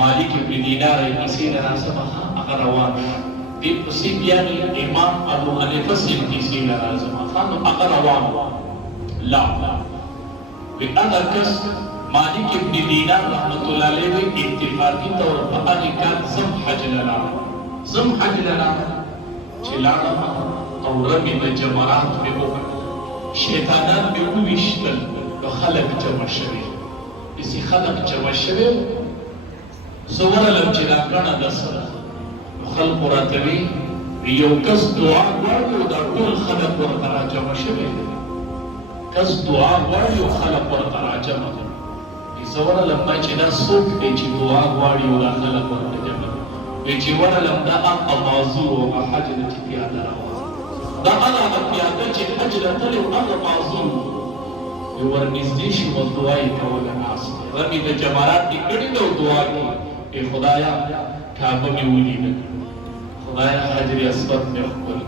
مالک ابن دینار کسی لرازم اگر روان دی پسی بیانی امام ابو حنیفہ سے کسی لرازم خانو اگر روان لا اگر کس مالک ابن دینار رحمت اللہ علیہ اتفاقی طور پر کان زم حج لنا چلانا او رمی دا جمرات بے اوکر شیطانات بے اوشتل و خلق جمع شوی اسی خلق جمع شوی سور لم چلاکانا دا سر خلق راتوی یو کس دعا گوارو دا طول خلق ورطرا جمع شوی کس دعا گوارو خلق ورطرا جمع سور لم چلا سوک دے چی دعا گوارو دا خلق ورطرا جمع ویچی ورلم دا اقا معذور و حج دا چی پیادا روا دا اقا پیادا چی حج دا تلیو اقا معذور ور نزدیشی و دعائی کولا ناس رمی دا جمارات دی کڑی دا دعا کی اے خدایا کعبہ میں اولی دا خدایا حجر اسود میں اخبر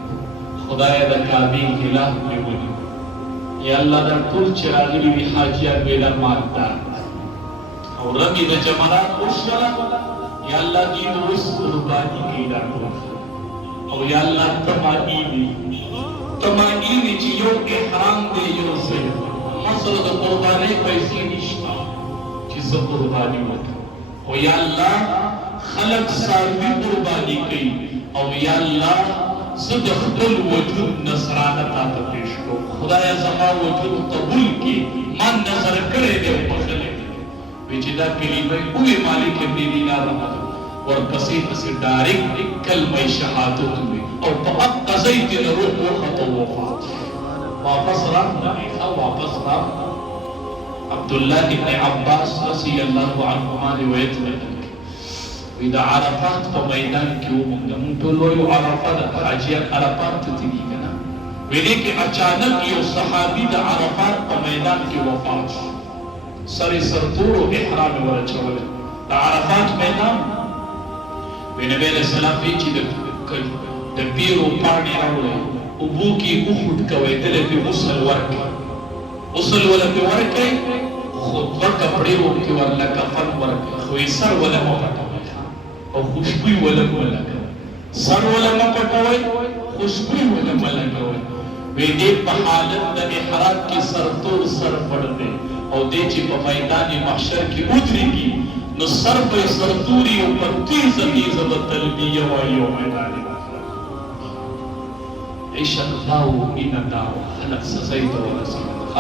خدایا دا کعبی الہ میں اولی یا اللہ دا طول چراغلی بھی حاجیان ویلا مالدار اور رمی دا جمارات اشولا یا اللہ کی دوست قربانی کی دارو اور یا اللہ تمائیمی چی یو احرام دے یو سے مصر دا قربانے پیسی نشتا چیز قربانی ہوتا اور یا اللہ خلق ساروی قربانی کی اور یا اللہ صدق الوجود نصرانتا تپیش کو خدا یا زمان وجود قبول کی من نظر کرے دے پخلے بیچیدہ کلیمہ اوی مالک ابن دینار رحمت اور پسی ڈائریکٹ کلمہ شہادت میں اور پاک قضیت روح وقت وفات واپس رام واپس رام عبداللہ ابن عباس رضی اللہ عنہما روایت میں ویدہ عرفات پا میدان کیوں منگا منتولویو عرفات حاجیان عرفات تتنی کنا ویدے کہ اچانک یہ صحابی دا عرفات پا میدان کی وفات سر سرطور و احرام ورچول دا عرفات میدان نبی علیہ السلام بیچی دا پیرو پارنی راولے ابو کی اخوٹ کوئے دلے پی غسل ورکے غسل والا پی ورکے خطبہ کپڑے روکی والا کفن ورکے خوی سر والا مپٹوئے اور خوشبوی والا ملکے سر والا مپٹوئے خوشبوی والا ملکے ویدے پہالت دا احرام کی سر طور سر پڑ دے اور دے چی پا میدان محشر کی ادری کی نو سر پہ سرطوری اوپر تیز و تلبیہ و یوم داری عشق داو این داو خلق سزید و رسید